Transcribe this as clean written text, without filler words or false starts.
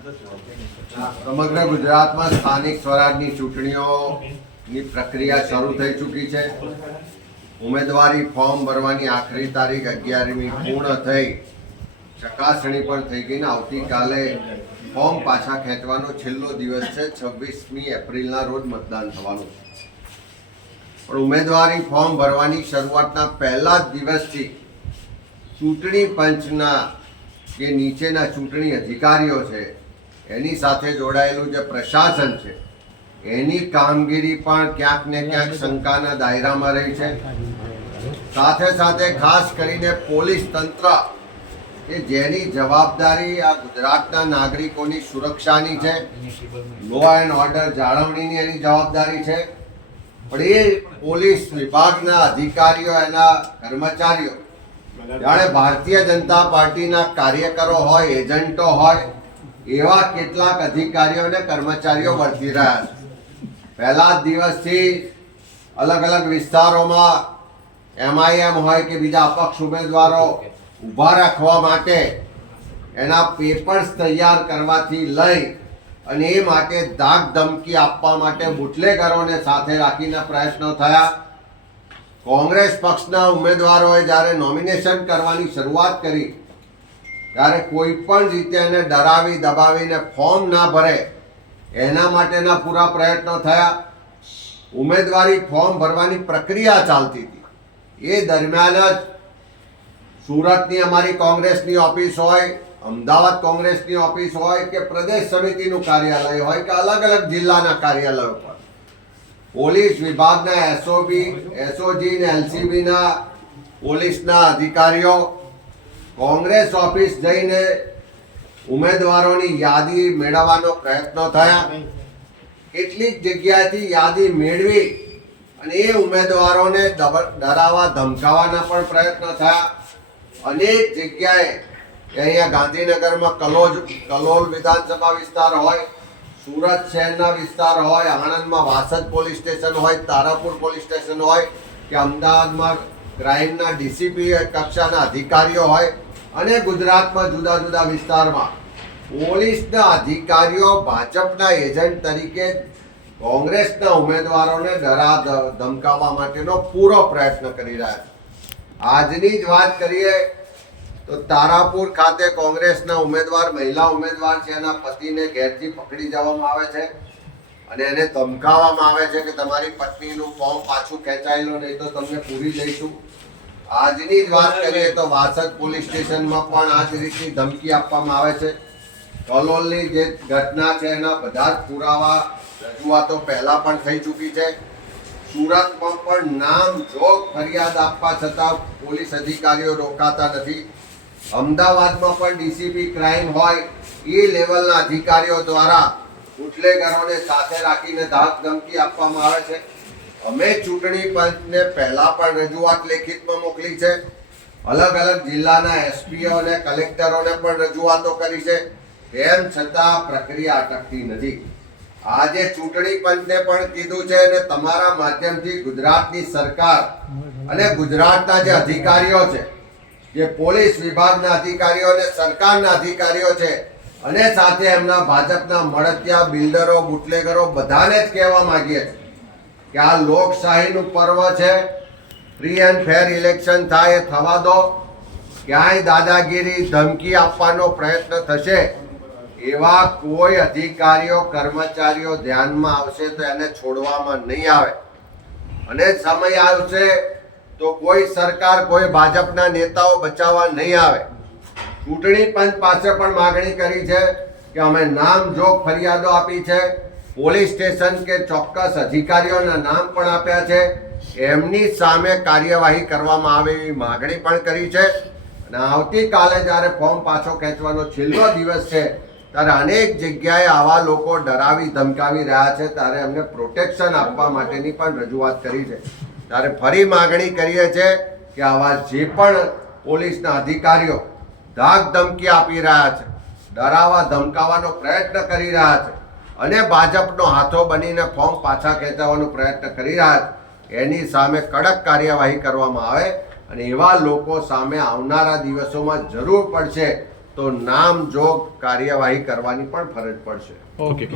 સમગ્ર ગુજરાતમાં સ્થાનિક સ્વરાજની ચૂંટણીઓની પ્રક્રિયા શરૂ થઈ ચૂકી છે। ઉમેદવારી ફોર્મ ભરવાની આખરી તારીખ 11મી પૂર્ણ થઈ, ચકાસણી પણ થઈ ગઈ ને આવતીકાલે ફોર્મ પાછા ખેંચવાનો છેલ્લો દિવસ છે। 26મી એપ્રિલના રોજ મતદાન થવાનું છે, પણ ઉમેદવારી ફોર્મ ભરવાની શરૂઆતના પહેલા જ દિવસથી ચૂંટણી પંચના જે નીચેના ચૂંટણી અધિકારીઓ છે એની સાથે જોડાયેલું જે પ્રશાસન છે એની કામગીરી પણ ક્યાંક ને ક્યાંક શંકાના દાયરામાં રહી છે। સાથે સાથે ખાસ કરીને પોલીસ તંત્ર કે જેની જવાબદારી આ ગુજરાતના નાગરિકોની સુરક્ષાની છે, લો એન્ડ ઓર્ડર જાળવણીની એની જવાબદારી છે, પણ એ પોલીસ વિભાગના અધિકારીઓ, એના કર્મચારીઓ જાણે ભારતીય જનતા પાર્ટીના કાર્યકરો હોય, એજન્ટો હોય એવા કેટલાક અધિકારીઓ અને કર્મચારીઓ વર્તી રહ્યા છે। પહેલા જ દિવસથી અલગ અલગ વિસ્તારોમાં MIM હોય કે બીજા અપક્ષ ઉમેદવારો ઊભા રાખવા માટે એના પેપર્સ તૈયાર કરવાથી લઈ અને એ માટે ધાક ધમકી આપવા માટે બુટલેગરોને સાથે રાખીને પ્રયત્નો થયા। કોંગ્રેસ પક્ષના ઉમેદવારોએ જ્યારે નોમિનેશન કરવાની શરૂઆત કરી ત્યારે કોઈ પણ રીતે એને ડરાવી દબાવીને ફોર્મ ના ભરે એના માટેના પૂરા પ્રયત્નો થયા। ઉમેદવારી ફોર્મ ભરવાની પ્રક્રિયા ચાલતી હતી એ દરમિયાન જ સુરતની અમારી કોંગ્રેસની ઓફિસ હોય, અમદાવાદ કોંગ્રેસની ઓફિસ હોય કે પ્રદેશ સમિતિનું કાર્યાલય હોય કે અલગ અલગ જિલ્લાના કાર્યાલયો પર પોલીસ વિભાગના SOG ને LCBના પોલીસના અધિકારીઓ કોંગ્રેસ ઓફિસ જઈને ઉમેદવારોની યાદી મેળવવાનો પ્રયત્નો થયા। કેટલીક જગ્યાએથી યાદી મેળવી અને એ ઉમેદવારોને ડરાવવા ધમકાવવાના પણ પ્રયત્નો થયા। અનેક જગ્યાએ અહીંયા ગાંધીનગરમાં કલોલ વિધાનસભા વિસ્તાર હોય, સુરત શહેરના વિસ્તાર હોય, આણંદમાં વાસદ પોલીસ સ્ટેશન હોય, તારાપુર પોલીસ સ્ટેશન હોય કે અમદાવાદમાં ક્રાઇમના DCP કક્ષાના અધિકારીઓ હોય અને ગુજરાતમાં જુદા જુદા વિસ્તારમાં પોલીસના અધિકારીઓ ભાજપના એજન્ટ તરીકે કોંગ્રેસના ઉમેદવારોને ધમકાવવા માટેનો પૂરો પ્રયત્ન કરી રહ્યા છે। આજની જ વાત કરીએ તો તારાપુર ખાતે કોંગ્રેસના ઉમેદવાર, મહિલા ઉમેદવાર છે, એના પતિને ઘેરથી પકડી જવામાં આવે છે અને એને ધમકાવવામાં આવે છે કે તમારી પત્નીનું ફોર્મ પાછું ખેંચાઈ લો, નહીં તો તમને પૂરી દઈશું। આજની જ વાત કરીએ તો વાસદ પોલીસ સ્ટેશનમાં પણ આ જ રીતની ધમકી આપવામાં આવે છે। કલોલની જે ઘટના છે એના બધા જ પુરાવા રજૂઆતો પહેલા પણ થઈ ચૂકી છે। સુરતમાં પણ નામ જોગ ફરિયાદ આપવા છતાં પોલીસ અધિકારીઓ રોકાતા નથી। અમદાવાદમાં પણ DCP ક્રાઇમ હોય એ લેવલના અધિકારીઓ દ્વારા બુટલેગરોને સાથે રાખીને ધાક ધમકી આપવામાં આવે છે। અમે ચૂંટણી પંચને પહેલા પણ રજૂઆત લેખિતમાં મોકલી છે, અલગ અલગ જિલ્લાના SPO અને કલેક્ટરોને પણ રજૂઆતો કરી છે, તેમ છતાં પ્રક્રિયા અટકતી નથી। આજે ચૂંટણી પંચને પણ કીધું છે અને તમારા માધ્યમથી ગુજરાતની સરકાર અને ગુજરાતના જે અધિકારીઓ છે, જે પોલીસ વિભાગના અધિકારીઓ અને સરકારના અધિકારીઓ છે અને સાથે એમના ભાજપના મળતિયા, બિલ્ડરો, બુટલેગરો બધાને જ કહેવા માંગીએ છીએ કે આ લોકશાહીનું પર્વ છે, ફ્રી એન્ડ ફેર ઇલેક્શન થાય એ થવા દો। ક્યાંય દાદાગીરી, ધમકી આપવાનો પ્રયત્ન થશે એવા કોઈ અધિકારીઓ, કર્મચારીઓ ધ્યાનમાં આવશે તો એને છોડવામાં નહીં આવે અને સમય આવશે તો કોઈ સરકાર, કોઈ ભાજપના નેતાઓ બચાવવા નહીં આવે। ચૂંટણી પંચ પાસે પણ માગણી કરી છે કે અમે નામજોગ ફરિયાદો આપી છે, પોલીસ સ્ટેશન કે ચોક્કસ અધિકારીઓના નામ પણ આપ્યા છે, એમની સામે કાર્યવાહી કરવામાં આવે એવી માગણી પણ કરી છે। અને આવતીકાલે જ્યારે ફોર્મ પાછો ખેંચવાનો છેલ્લો દિવસ છે ત્યારે અનેક જગ્યાએ આવા લોકો ડરાવી ધમકાવી રહ્યા છે, ત્યારે એમને પ્રોટેક્શન આપવા માટેની પણ રજૂઆત કરી છે। ત્યારે ફરી માગણી કરીએ છીએ કે આવા જે પણ પોલીસના અધિકારીઓ ધાક ધમકી આપી રહ્યા છે, ડરાવા ધમકાવવાનો પ્રયત્ન કરી રહ્યા છે અને ભાજપનો હાથો બનીને ફોર્મ પાછા ખેંચવાનો પ્રયત્ન કરી રહ્યા છે, એની સામે કડક કાર્યવાહી કરવામાં આવે અને એવા લોકો સામે આવનારા દિવસોમાં જરૂર પડશે તો નામજોગ કાર્યવાહી કરવાની પણ ફરજ પડશે. ઓકે.